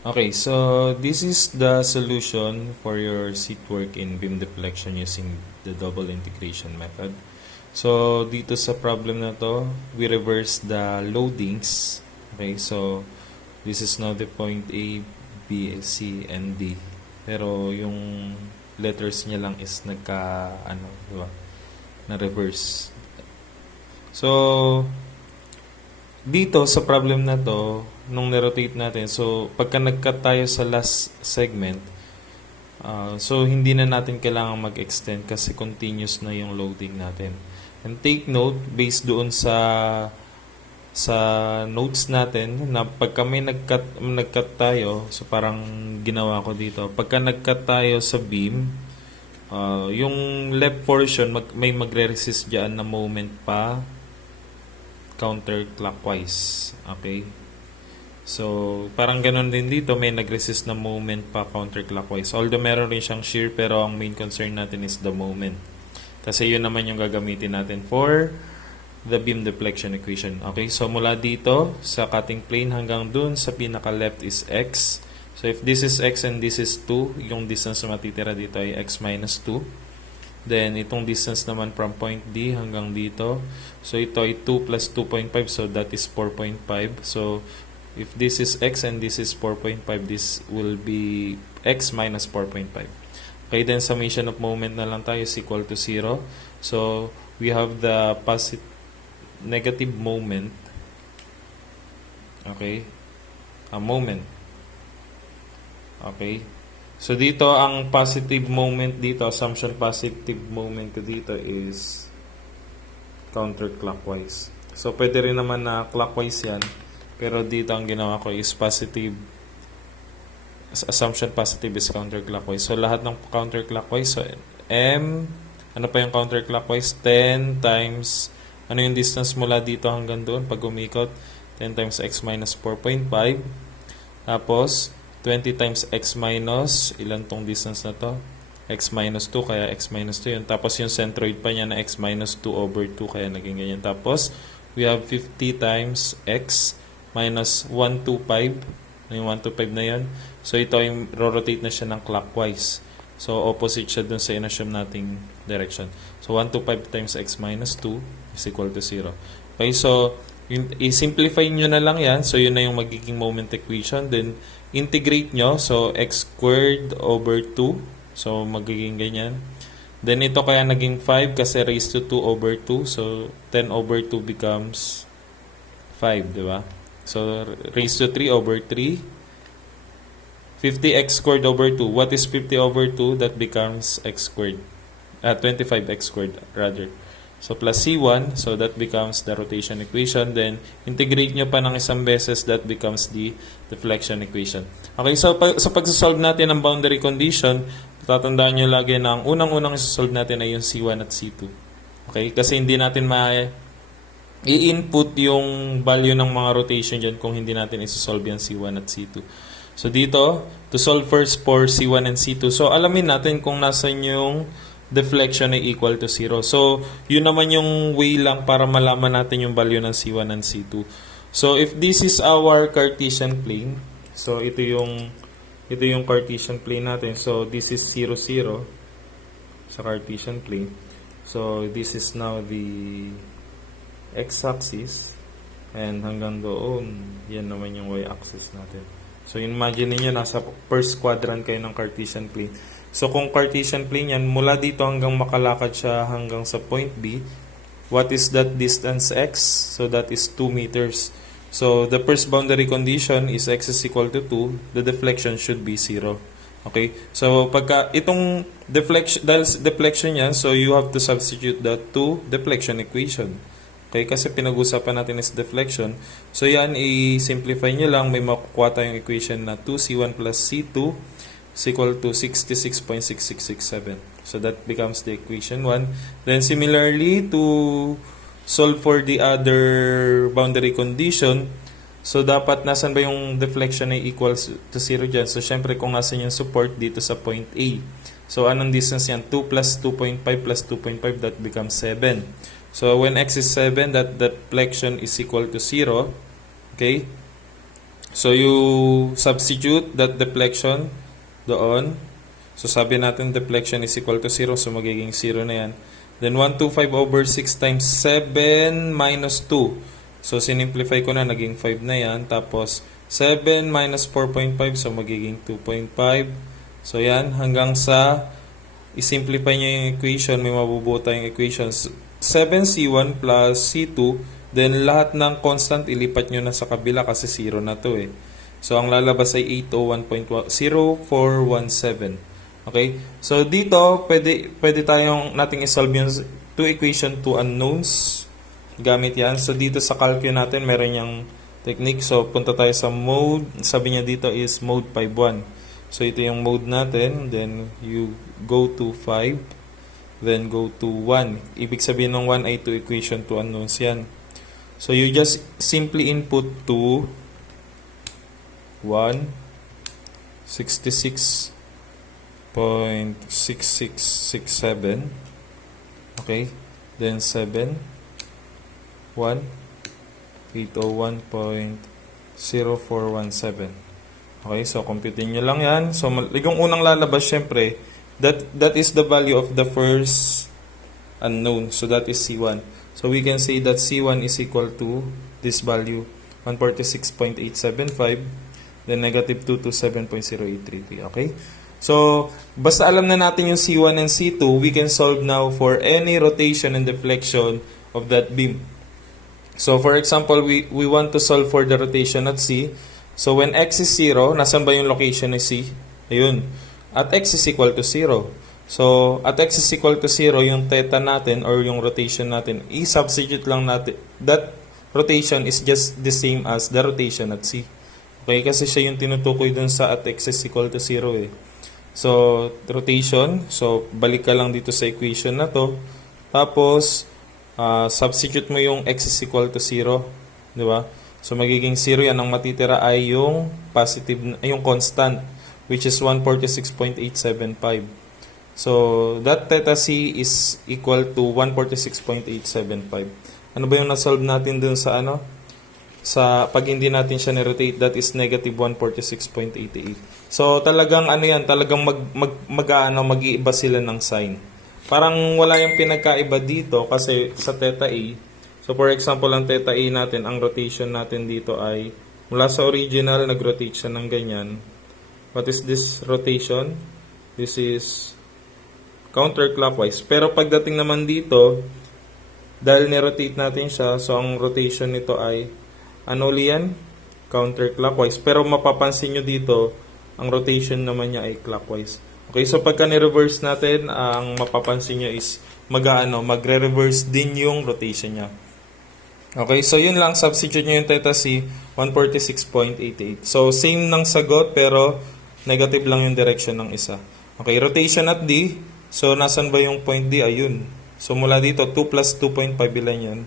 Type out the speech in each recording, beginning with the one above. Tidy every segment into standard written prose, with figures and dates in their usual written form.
Okay, so this is the solution for your seat work in beam deflection using the double integration method. So dito sa problem na to, we reverse the loadings. Okay, so this is now the point A, B, C, and D. Pero yung letters niya lang is di ba? Na reverse. So dito sa problem na to, nung nirotate natin, so pagka nag-cut tayo sa last segment, so hindi na natin kailangan mag-extend kasi continuous na yung loading natin. And take note, based doon sa notes natin, na pagka may nag-cut tayo, so parang ginawa ko dito, pagka nag-cut tayo sa beam, yung left portion, may magre-resist dyan na moment pa counterclockwise. Okay? So, parang ganun din dito, may nag-resist na moment pa counterclockwise. Although meron rin siyang shear, pero ang main concern natin is the moment. Kasi yun naman yung gagamitin natin for the beam deflection equation. Okay? So, mula dito sa cutting plane hanggang dun sa pinaka-left is x. So, if this is x and this is 2, yung distance na matitira dito ay x minus 2. Then, itong distance naman from point D hanggang dito. So, ito ay 2 plus 2.5. So, that is 4.5. So, if this is x and this is 4.5, this will be x minus 4.5. Okay, then summation of moment na lang tayo is equal to 0. So, we have the negative moment. Okay. A moment. Okay. So, dito, ang positive moment dito, assumption positive moment ko dito is counterclockwise. So, pwede rin naman na clockwise yan. Pero dito, ang ginawa ko is positive. Assumption positive is counterclockwise. So, lahat ng counterclockwise. So, ano pa yung counterclockwise? 10 times, ano yung distance mula dito hanggang doon pag umikot? 10 times x minus 4.5. Tapos, 20 times x minus, ilan tong distance na to? X minus 2, kaya x minus 2 yun. Tapos yung centroid pa niya na x minus 2 over 2, kaya naging ganyan. Tapos, we have 50 times x minus 125. Yung 125 na yun. So, ito yung rotate na siya ng clockwise. So, opposite siya dun sa inassume nating direction. So, 125 times x minus 2 is equal to 0. Okay, so, i-simplify nyo na lang yan. So, yun na yung magiging moment equation. Then, integrate nyo. So, x squared over 2. So, magiging ganyan. Then, ito kaya naging 5 kasi raised to 2 over 2. So, 10 over 2 becomes 5, di ba? So, raised to 3 over 3. 50x squared over 2. What is 50 over 2? That becomes x squared. 25x squared, rather. So, plus C1. So, that becomes the rotation equation. Then, integrate nyo pa ng isang beses. That becomes the deflection equation. Okay, so sa pagsasolve natin ng boundary condition, tatandaan nyo lagi na ang unang-unang isasolve natin ay yung C1 at C2. Okay, kasi hindi natin i-input yung value ng mga rotation dyan kung hindi natin isasolve yung C1 at C2. So, dito, to solve first for C1 and C2. So, alamin natin kung nasan yung deflection ay equal to 0. So, yun naman yung way lang para malaman natin yung value ng C1 and C2. So, if this is our Cartesian plane, so ito yung Cartesian plane natin. So, this is 0, 0 sa Cartesian plane. So, this is now the x-axis. And hanggang doon, yan naman yung y-axis natin. So, imagine niyo nasa first quadrant kayo ng Cartesian plane. So, kung Cartesian plane yan, mula dito hanggang makalakad siya hanggang sa point B, what is that distance x? So, that is 2 meters. So, the first boundary condition is x is equal to 2. The deflection should be 0. Okay? So, pagka itong deflection, dahil deflection yan, so you have to substitute that to deflection equation. Okay? Kasi pinag-usapan natin is deflection. So, yan, i-simplify nyo lang. May makukuha tayong equation na 2c1 plus c2 is equal to 66.6667. So, that becomes the equation 1. Then, similarly, to solve for the other boundary condition, so, dapat nasan ba yung deflection ay equals to 0 dyan? So, syempre, kung nasan yung support dito sa point A. So, anong distance yan? 2 plus 2.5 plus 2.5, that becomes 7. So, when x is 7, that deflection is equal to 0. Okay? So, you substitute that deflection doon. So, sabi natin deflection is equal to 0. So, magiging 0 na yan. Then, 125 over 6 times 7 minus 2. So, sinimplify ko na. Naging 5 na yan. Tapos, 7 minus 4.5. So, magiging 2.5. So, yan. Hanggang sa isimplify nyo yung equation. May mabubuo tayong equations. 7C1 plus C2. Then, lahat ng constant, ilipat nyo na sa kabila kasi 0 na to eh. So, ang lalabas ay 801.0417. Okay? So, dito, pwede nating isolve yung 2 equation, 2 unknowns. Gamit yan. So, dito sa calculus natin, meron yung technique. So, punta tayo sa mode. Sabi niya dito is mode 5.1. So, ito yung mode natin. Then, you go to 5. Then, go to 1. Ibig sabihin ng 1 ay 2 equation, 2 unknowns yan. So, you just simply input 2, 1, 66.6667. Okay. Then, 7, 1, 801.0417. Okay. So, computing nyo lang yan. So, yung unang lalabas, syempre, that is the value of the first unknown. So, that is C1. So, we can say that C1 is equal to this value, 146.875, then negative 227.0833. Okay? So, basta alam na natin yung C1 and C2, we can solve now for any rotation and deflection of that beam. So, for example, we want to solve for the rotation at C. So, when x is 0, nasan ba yung location ni C? Ayun. At x is equal to 0. So, at x is equal to 0, yung theta natin or yung rotation natin, i-substitute lang natin. That rotation is just the same as the rotation at C. Okay? Kasi siya yung tinutukoy dun sa at x is equal to 0 eh. So, rotation. So, balik ka lang dito sa equation na to. Tapos, substitute mo yung x is equal to 0. Di ba? So, magiging 0 yan. Ang matitira ay yung positive, yung constant, which is 146.875. So, that theta C is equal to 146.875. Ano ba yung na-solve natin dun sa ano? Sa pag hindi natin siya ni-rotate, that is negative 146.88. So, talagang ano yan, talagang mag-iiba sila ng sign. Parang wala yung pinagkaiba dito kasi sa theta A. So, for example, ang theta A natin, ang rotation natin dito ay mula sa original, nag-rotate siya ng ganyan. What is this rotation? This is counterclockwise. Pero pagdating naman dito, dahil ni-rotate natin siya, so ang rotation nito ay ano yan? Counterclockwise. Pero mapapansin nyo dito, ang rotation naman niya ay clockwise. Okay, so pagka ni-reverse natin, ang mapapansin nyo is magre-reverse din yung rotation niya. Okay, so yun lang, substitute nyo yung theta C, 146.88. So same ng sagot, pero negative lang yung direction ng isa. Okay, rotation at D. So, nasan ba yung point D? Ayun. So, mula dito, 2 plus 2.5, ilan yun?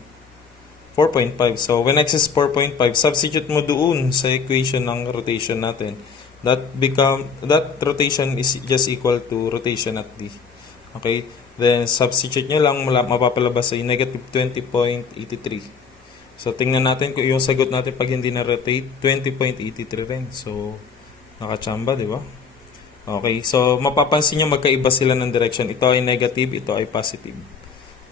4.5. So, when x is 4.5, substitute mo doon sa equation ng rotation natin. That rotation is just equal to rotation at D. Okay? Then, substitute nyo lang, mapapalabas ay negative 20.83. So, tingnan natin kung yung sagot natin pag hindi na-rotate, 20.83 rin. So, nakachamba, di ba? Okay, so mapapansin nyo magkaiba sila ng direction. Ito ay negative, ito ay positive.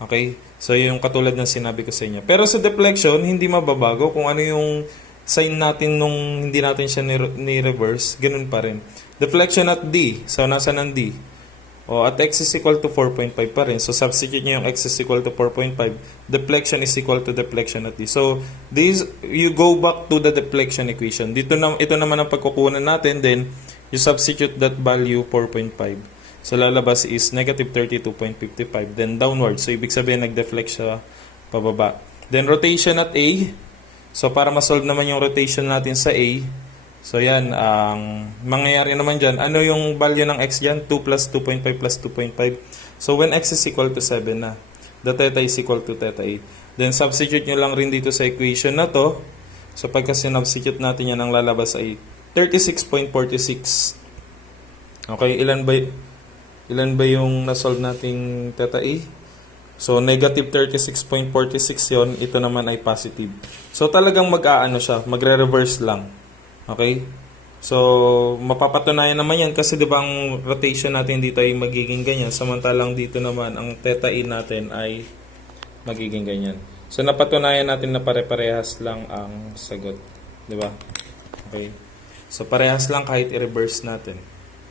Okay, so yung katulad ng sinabi ko sa inyo. Pero sa deflection, hindi mababago. Kung ano yung sign natin nung hindi natin siya ni-reverse, ganun pa rin. Deflection at D, so nasa ng D? O, at x is equal to 4.5 pa rin. So substitute nyo yung x is equal to 4.5. Deflection is equal to deflection at D. So, you go back to the deflection equation. Ito naman ang pagkukunan natin, then you substitute that value 4.5. So, lalabas is negative 32.55. Then, downward. So, ibig sabihin, nag-deflect siya pababa. Then, rotation at A. So, para ma-solve naman yung rotation natin sa A. So, yan. Ang mangyayari naman dyan, ano yung value ng x dyan? 2 plus 2.5 plus 2.5. So, when x is equal to 7 na, the theta is equal to theta 8. Then, substitute nyo lang rin dito sa equation na to. So, pagka sinubstitute natin yan, ang lalabas ay 36.46. Okay, ilan ba yung na-solve nating theta A? So, negative 36.46 yon. Ito naman ay positive. So, talagang mag-aano siya, magre-reverse lang. Okay? So, mapapatunayan naman yan kasi 'di ba ang rotation natin dito ay magiging ganyan, samantalang dito naman ang theta e natin ay magiging ganyan. So, napatunayan natin na pare-parehas lang ang sagot, 'di ba? Okay. So, parehas lang kahit i-reverse natin.